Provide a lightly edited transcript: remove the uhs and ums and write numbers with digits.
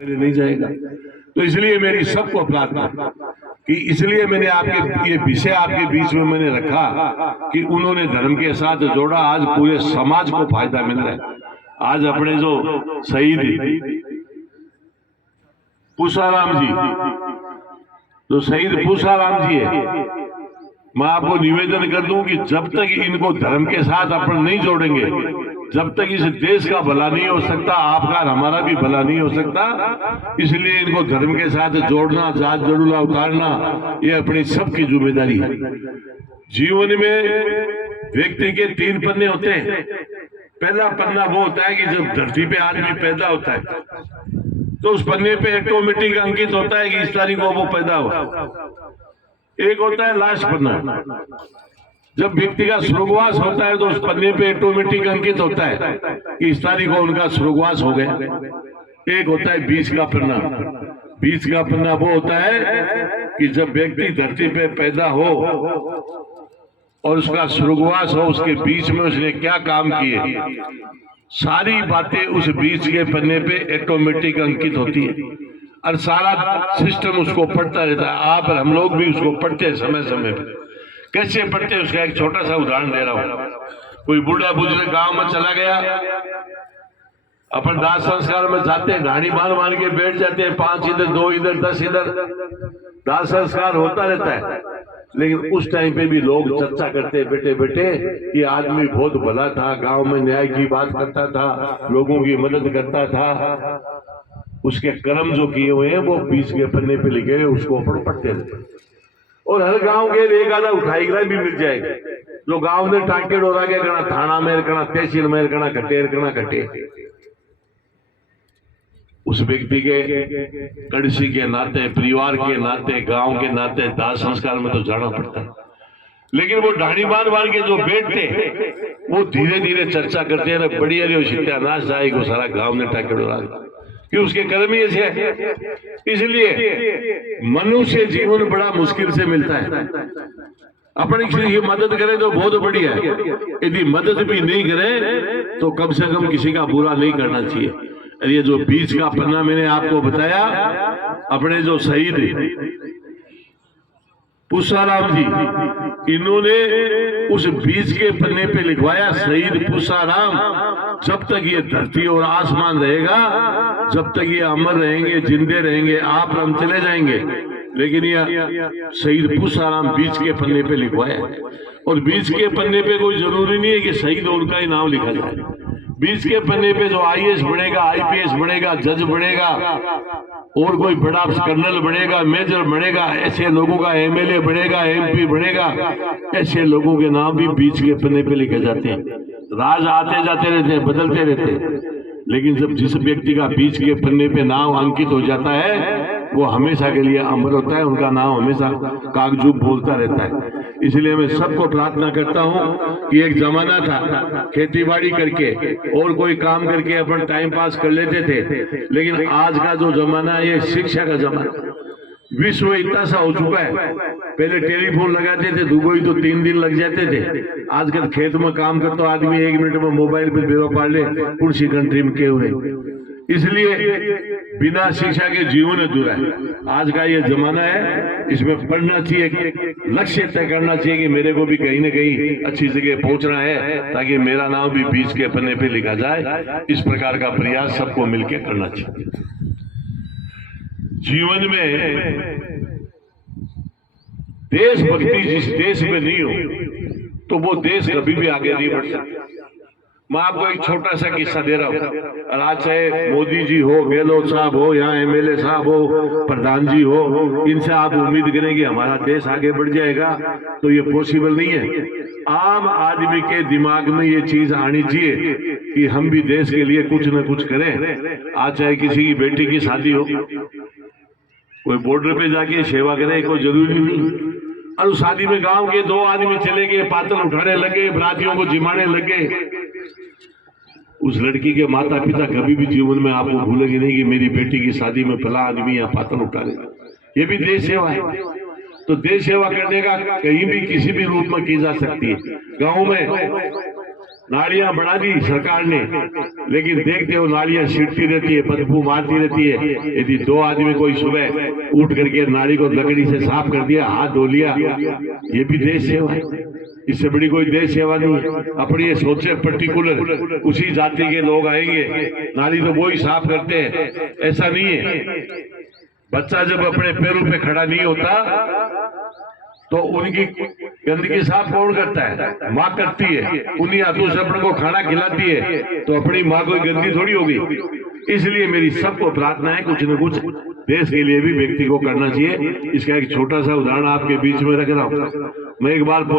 नहीं जाएगा। तो इसलिए मेरी सबको प्रार्थना कि इसलिए मैंने आपके ये विषय आपके बीच में मैंने रखा कि उन्होंने धर्म के साथ जोड़ा, आज पूरे समाज को फायदा मिल रहा है। आज अपने जो शहीद पूसाराम जी, जो शहीद पूसाराम जी है, मैं आपको निवेदन कर दूं कि जब तक इनको धर्म के साथ अपन नहीं जोड़ेंगे, जब तक इस देश का भला नहीं हो सकता, आपका और हमारा भी भला नहीं हो सकता। इसलिए इनको धर्म के साथ जोड़ना, जात जड़ूला उतारना, ये अपनी सबकी जिम्मेदारी है। जीवन में व्यक्ति के 3 पन्ने होते हैं। पहला पन्ना वो होता है कि जब धरती पे आदमी पैदा होता है तो उस पन्ने पे ऑटोमेटिक अंकित होता है कि इस तारीख को वो पैदा हुआ। एक होता है लास्ट पन्ना, जब व्यक्ति का स्वर्गवास होता है तो उस पन्ने पे ऑटोमेटिक अंकित होता है कि इस तारीख को उनका स्वर्गवास हो गया। एक होता है बीच का पन्ना। बीच का पन्ना वो होता है कि जब व्यक्ति धरती पे पैदा हो और उसका स्वर्गवास हो, उसके बीच में उसने क्या काम किए, सारी बातें उस बीच के पन्ने पे ऑटोमेटिक अंकित होती है और सारा सिस्टम उसको पढ़ता रहता है। आप और हम लोग भी उसको पढ़ते हैं समय समय पे। कैसे पढ़ते हैं उसका एक छोटा सा उदाहरण दे रहा हूं। कोई बूढ़ा बुजुर्ग गांव में चला गया, अपन दाह संस्कार में जाते हैं, घानी मान के बैठ जाते हैं, 5 इधर 2 इधर 10 इधर, दाह संस्कार होता रहता है। लेकिन उस टाइम पे भी लोग चर्चा करते बैठे बैठे कि आदमी बहुत भला था, गांव में न्याय की बात करता था, लोगों की मदद करता था। उसके कर्म जो किए हुए हैं वो बीच के पन्ने पे लिखे हुए, उसको अपन पढ़ते रहते। और हर गांव के एक आधा उठाई गिरा भी मिल जाएगा जो गांव ने टांके डोरा के करना, थाना में करना, तहसील में करना, कटेर करना, कटे। उस व्यक्ति के कड़सी के नाते, परिवार के नाते, गांव के नाते दाह संस्कार में तो जाना पड़ता है। लेकिन वो ढाणी बांध के जो बैठते वो धीरे धीरे चर्चा करते हैं, बड़ी अरे सत्यानाश जाएगी वो सारा गांव ने टांके डोरा कि उसके कर्म ही ऐसे है। इसलिए मनुष्य जीवन बड़ा मुश्किल से मिलता है। अपनी किसी की मदद करें तो बहुत बढ़िया है, यदि मदद भी नहीं करें तो कम से कम किसी का बुरा नहीं करना चाहिए। ये जो बीच का पन्ना मैंने आपको बताया, अपने जो शहीद पूसाराम जी, इन्होंने उस बीच के पन्ने पे लिखवाया, शहीद पूसाराम, जब तक ये धरती और आसमान रहेगा, जब तक ये अमर रहेंगे, जिंदे रहेंगे, आप हम चले जाएंगे, लेकिन ये शहीद पूसाराम बीच के पन्ने पे लिखवाया। और बीच के पन्ने पे कोई जरूरी नहीं है कि शहीद उनका ही नाम लिखा जाए। बीच के पन्ने पे जो IAS बनेगा, IPS बनेगा, जज बनेगा, और कोई बड़ा कर्नल बनेगा, मेजर बनेगा, ऐसे लोगों का MLA बनेगा, MP बनेगा, ऐसे लोगों के नाम भी बीच के पन्ने पे लिखे जाते हैं। राज आते जाते रहते हैं, बदलते रहते हैं, लेकिन जब जिस व्यक्ति का बीच के पन्ने पे नाम अंकित हो जाता है वो हमेशा के लिए अमर होता है, उनका नाम हमेशा कागजूब बोलता रहता है। इसलिए मैं सबको प्रार्थना करता हूं कि एक जमाना था खेती बाड़ी करके और कोई काम करके अपन टाइम पास कर लेते थे, लेकिन आज का जो जमाना है ये शिक्षा का जमाना। विश्व इतना सा हो चुका है, पहले टेलीफोन लगाते थे दुबई तो 3 दिन लग जाते थे, आजकल खेत में काम करते तो आदमी 1 मिनट में मोबाइल पे बेरो पाड़ ले, कुर्सी कंट्री में के हुए। इसलिए बिना शिक्षा के जीवन अधूरा है। आज का ये जमाना है, इसमें पढ़ना चाहिए, लक्ष्य तय करना चाहिए कि मेरे को भी कहीं ना कहीं अच्छी जगह पहुंचना है ताकि मेरा नाम भी बीच के पन्ने पे लिखा जाए। इस प्रकार का प्रयास सबको मिलकर करना चाहिए। जीवन में देशभक्ति जिस देश में नहीं हो तो वो देश कभी भी आगे नहीं बढ़ सकता। मैं आपको एक छोटा सा किस्सा दे रहा हूँ। आज चाहे मोदी जी हो, गहलोत साहब हो, या MLA साहब हो, प्रधान जी हो, इनसे आप उम्मीद करें कि हमारा देश आगे बढ़ जाएगा तो ये पॉसिबल नहीं है। आम आदमी के दिमाग में ये चीज आनी चाहिए कि हम भी देश के लिए कुछ न कुछ करें। आज चाहे किसी की बेटी की शादी हो, कोई बॉर्डर पे जाके सेवा करे, कोई जरूरी नहीं। और उस शादी में गांव के 2 आदमी चले गए, पातल उठाने लगे, बरातियों को जिमाने लगे। उस लड़की के माता पिता कभी भी जीवन में आपको भूलेंगे नहीं कि मेरी बेटी की शादी में फला आदमी या पातल उठाने। ये भी देश सेवा है। तो देश सेवा करने का कहीं भी किसी भी रूप में की जा सकती है। गांव में नालियां बढ़ा दी सरकार ने, लेकिन देखते हो नालियां छिड़ती रहती है, बदबू मारती रहती है। यदि 2 आदमी कोई सुबह उठ करके नाली को लकड़ी से साफ कर दिया, हाथ धो लिया, ये भी देश सेवा है। इससे बड़ी कोई देश सेवा नहीं है। अपनी ये सोचे पर्टिकुलर उसी जाति के लोग आएंगे, नाली तो वो ही साफ करते हैं, ऐसा नहीं है। बच्चा जब अपने पैरों पे खड़ा नहीं होता तो उनकी गंदगी साफ कौन करता है? माँ करती है। उन्हीं हाथों से अपने को खाना खिलाती है, तो अपनी माँ को गंदी थोड़ी होगी। इसलिए मेरी सबको प्रार्थना है, कुछ न कुछ देश के लिए भी व्यक्ति को करना चाहिए। इसका एक छोटा सा उदाहरण आपके बीच में रख रहा हूँ। मैं एक बार